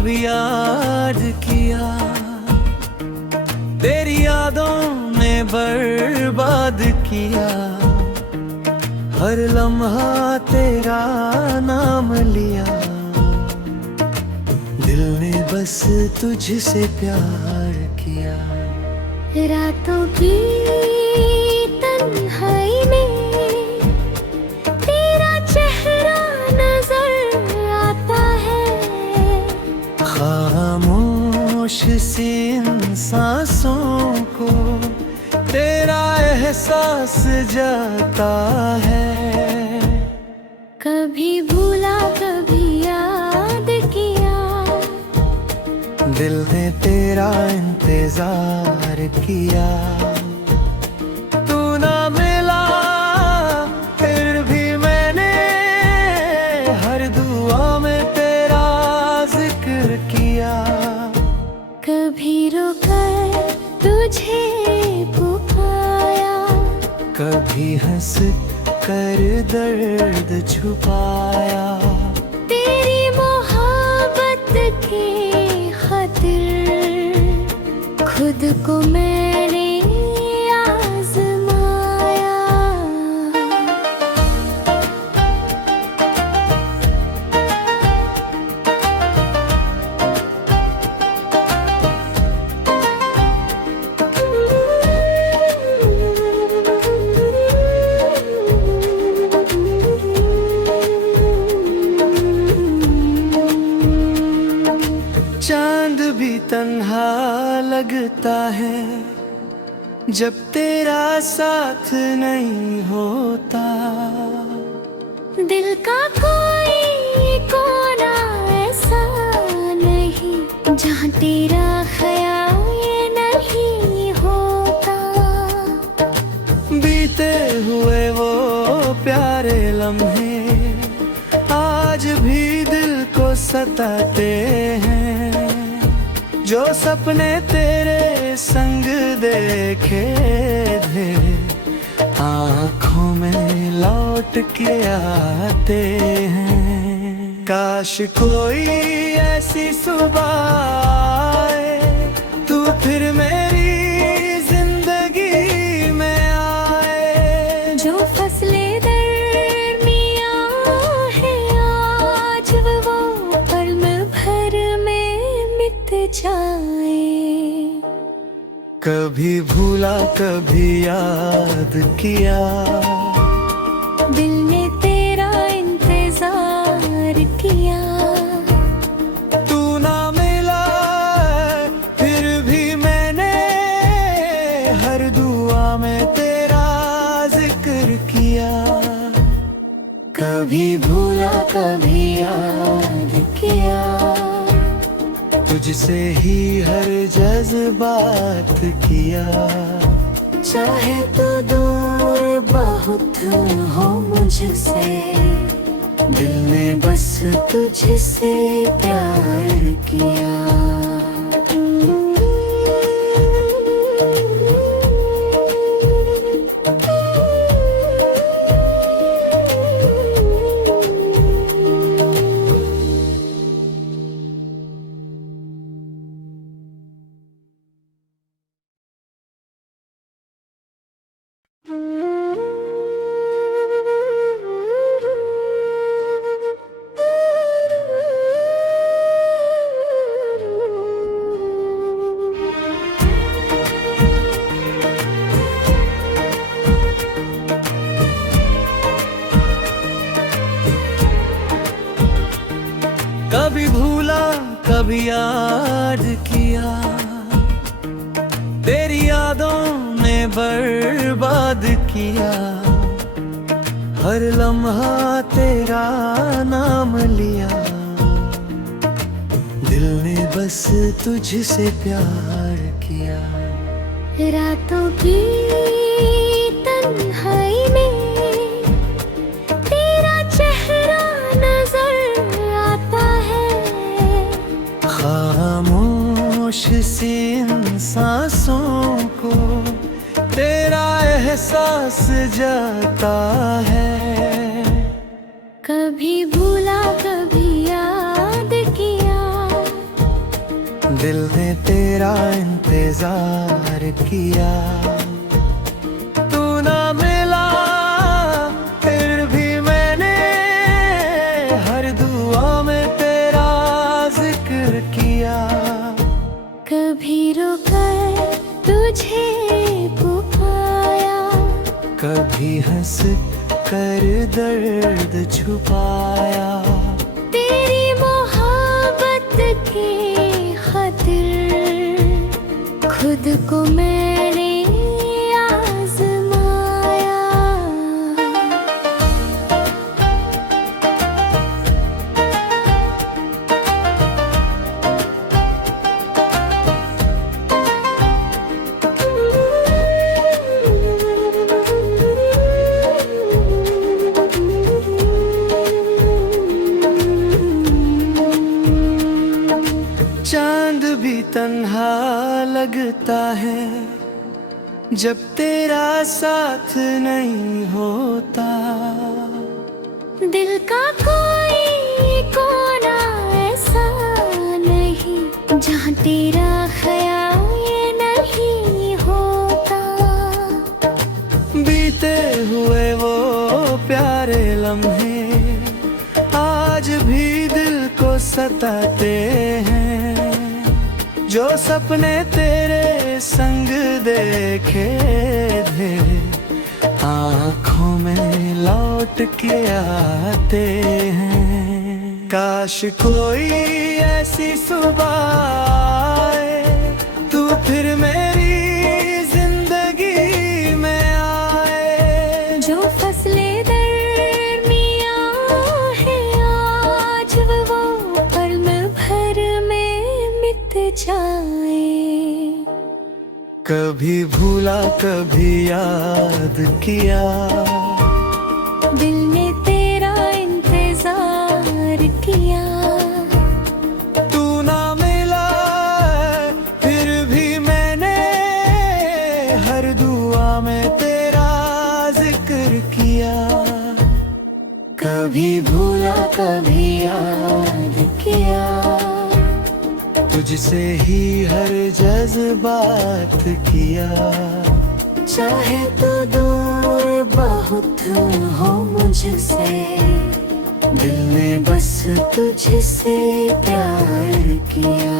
कभी याद किया, तेरी यादों ने बर्बाद किया। हर लम्हा तेरा नाम लिया, दिल ने बस तुझसे प्यार किया। रातों की तन्हाई में तेरा चेहरा नजर आता है। खामोश सी इन सांसों को तेरा एहसास जाता है। कभी भूला कभी याद किया, दिल ने तेरा इंतजार किया। तू ना मिला फिर भी मैंने हर दुआ में तेरा जिक्र किया। कभी रुकर तुझे पुकारा, कभी हंस कर दर्द छुपाया। तेरी मोहब्बत के खातिर खुद को मैंने आजमाया। चांद भी तन्हा लगता है जब तेरा साथ नहीं होता। दिल का कोई कोना ऐसा नहीं जहाँ तेरा ख्याल नहीं होता। बीते हुए वो प्यारे लम्हे आज भी दिल को सताते हैं। जो सपने तेरे संग देखे थे आँखों में लौट के आते हैं। काश कोई ऐसी सुबह आए तू फिर मेरी जिंदगी में आए। जो फसले दरमिया है आज वो पल भर में मिट जाए। कभी भूला कभी याद किया, दिल ने तेरा इंतजार किया। तू ना मिला फिर भी मैंने हर दुआ में तेरा जिक्र किया। कभी भूला कभी याद किया, तुझसे ही हर जज्बात किया। चाहे तो दूर बहुत हो मुझसे, दिल ने बस तुझसे प्यार किया। कभी भूला कभी याद किया, तेरी यादों ने बर्बाद किया। हर लम्हा तेरा नाम लिया, दिल ने बस तुझसे प्यार किया। रातों की तन्हाई में तेरा चेहरा नजर आता है। खामोश सी इन सांसों को तेरा एहसास जाता है। कभी भूला कभी याद किया, दिल ने तेरा इंतजार किया, तू ना मिला फिर भी मैंने हर दुआ में तेरा जिक्र किया। कभी रुकर तुझे पुकारा, कभी हंस कर दर्द छुपाया, तेरी मोहब्बत की खातिर खुद को मैंने आजमाया। चांद भी तन्हा लगता है जब तेरा साथ नहीं होता। दिल का कोई कोना ऐसा नहीं जहाँ तेरा ख्याल नहीं होता। बीते हुए वो प्यारे लम्हे आज भी दिल को सताते हैं, जो सपने तेरे संग देखे थे आँखों में लौट के आते हैं। काश कोई ऐसी सुबह आए तू फिर मेरी जिंदगी में आए। जो फसलें दरमियाँ है आज वो पल भर में मिट जाए। कभी भूला कभी याद किया, दिल ने तेरा इंतजार किया। तू ना मिला फिर भी मैंने हर दुआ में तेरा जिक्र किया। कभी भूला कभी याद किया, तुझसे ही हर जज्बात किया। चाहे तो दूर बहुत हो मुझसे, दिल ने बस तुझसे प्यार किया।